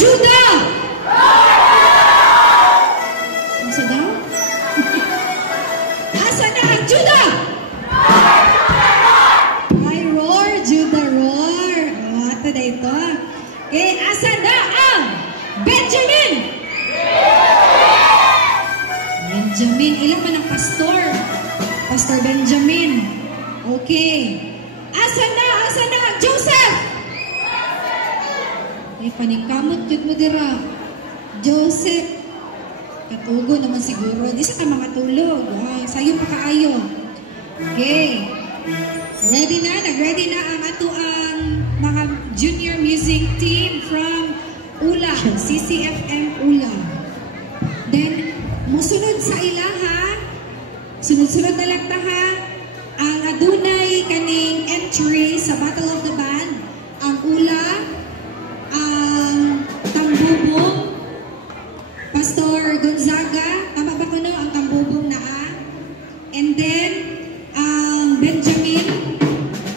Juda? Asa daw? Asa na ang Juda? Ay, roar, Juda, roar. Ito na ito. Okay, asa na ang Benjamin? Benjamin. Ilan man ang pastor? Pastor Benjamin. Okay. Asa na ang Joseph? Ay, paningkamot yun mo dira. Joseph. Katugo naman siguro. Di sa ka mga tulog. Ay, sayo pa kaayo. Okay. Ready na? Nag-ready na ang ato ang mga junior music team from ULA. CCFM ULA. Then, musunod sa ila ha. Sunod-sunod na lang ta ha. Ang adunay kaning entry sa Battle of the Band. Ang ULA, ang Tambubong, Pastor Gonzaga, tama ba ko no? Ang Tambubong naa. And then, ang Benjamin,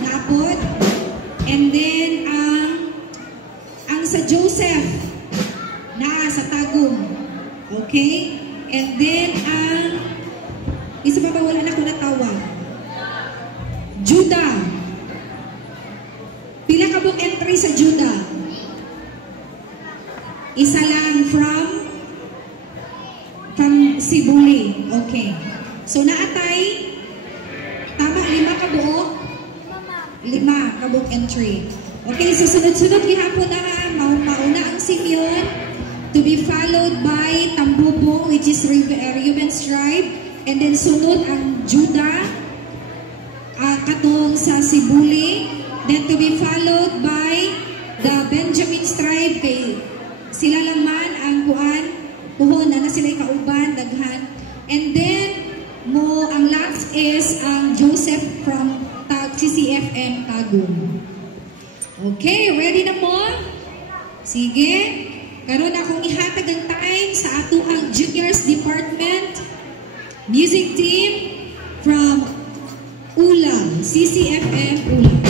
naapod. And then, ang sa Joseph, naa sa Tagum. Okay? And then, isa pa ba wala na ko natawag? Juda. Pila ka buk entry sa Juda? Isa lang from Sibuli. Okay. So, naatay, tama, 5 ka buok? 5 ka buk entry. Okay, so sunod-sunod gihapon na ha. Mauna ang Simeon to be followed by Tambubong, which is Reuben's tribe. And then sunod ang Juda, katong sa Sibuli. Then to be followed by the Benjamin's tribe. Kay sila lang man ang puhon na sila kauban, daghan. And then, ang last is ang Joseph from CCFM Tagum. Okay, ready na mo? Sige. Karon akong ihatag ang time sa ato ang Juniors Department Music Team from ULA, CCFM ULA.